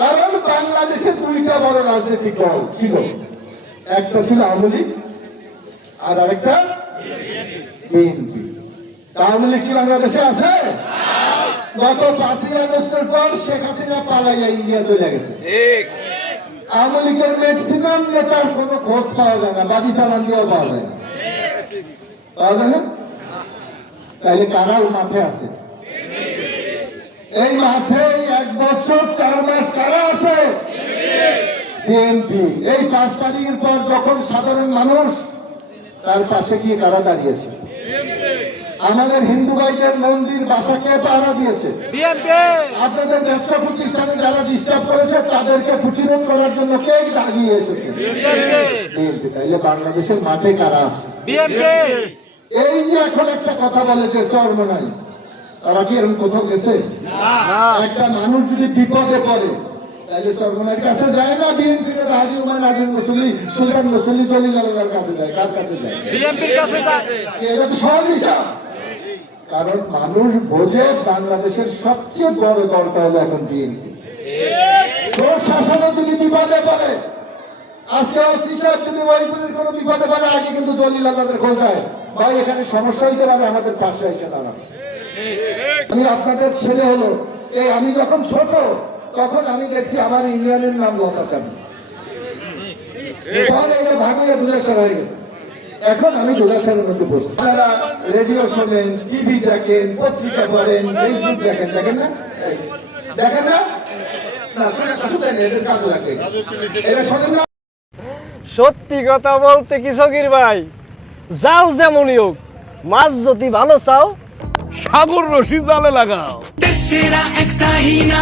কারণ বাংলাদেশে দুইটা বড় রাজনৈতিক দল ছিল, একটা ছিল আওয়ামী লীগ আর আরেকটা বিএনপি। আওয়ামী লীগ কি বাংলাদেশে আছে? গত 5ই আগস্টের পর শেখ হাসিনা পালাইয়া ইন্ডিয়া চলে গেছে। আওয়ামী লীগের ম্যাক্সিমাম নেতার কোনো খোঁজ পাওয়া যায় না, বাদি চালান দিয়েও পাওয়া যায় না। পাওয়া যায় না? তাহলে কারা মাঠে আছে? এই মাঠে 1 বছর 4 মাস কারা আছে? বিএনপি। এই 5 তারিখের পর যখন সাধারণ মানুষ তার পাশে গিয়ে কারা দাঁড়িয়েছে? আমাদের হিন্দু ভাইদের মন্দির বাসাকে পাহারা দিয়েছে আপনাদের ব্যবসা প্রতিষ্ঠানে যারা ডিস্টার্ব করেছে তাদেরকে প্রতিরোধ করার জন্য কে দাঁড়িয়ে এসেছে? বিএনপি। তাইলে বাংলাদেশের মাঠে কারা আছে? এই যে এখন একটা কথা বলে যে চরমনাই, তারা কি এরকম কোথাও গেছে? একটা মানুষ যদি বিপদে পড়ে তাহলে চরমনাইয়ের কাছে যায় না, বিএনপির হাজী হুমায়ুন আজিজ মুসল্লি, সুলতান মুসল্লি, জলিল আলমের কাছে যায়? কার কাছে যায়? বিএনপির কাছে যায়। এটা তো সহজ হিসাব। কারণ মানুষ বোঝে বাংলাদেশের সবচেয়ে বড় দলটা হলো এখন বিএনপি। প্রশাসনে যদি বিপদে পড়ে, আজকে ওসি সাহেব যদি ওইগুলির কোনো বিপদে পড়ে, আগে কিন্তু জলিল আলমের খোঁজ হয়, ভাই এখানে সমস্যা হইতে পারে, আমাদের পাশে এসে দাঁড়ান। আমি আপনাদের ছেলে হলো, এই আমি যখন ছোট তখন আমি দেখছি আমার ইউনিয়নের নাম লতাচান, এটা ভাগিয়ে দুলেশ্বর হয়ে গেছে। এখন আমি দুলেশ্বরের মধ্যে বসছি। আপনারা রেডিও শোনেন, টিভি দেখেন, পত্রিকা পড়েন, ফেসবুক দেখেন, দেখেন না? দেখেন না? না শুনেন, এদের কাজে লাগে, এটা শোনেন না? সত্যি কথা বলতে কি সগির ভাই, যাও যেমনই হোক, মাছ যদি ভালো চাও সাগর রশি জালে লাগাও। দেশেরা একটাই না,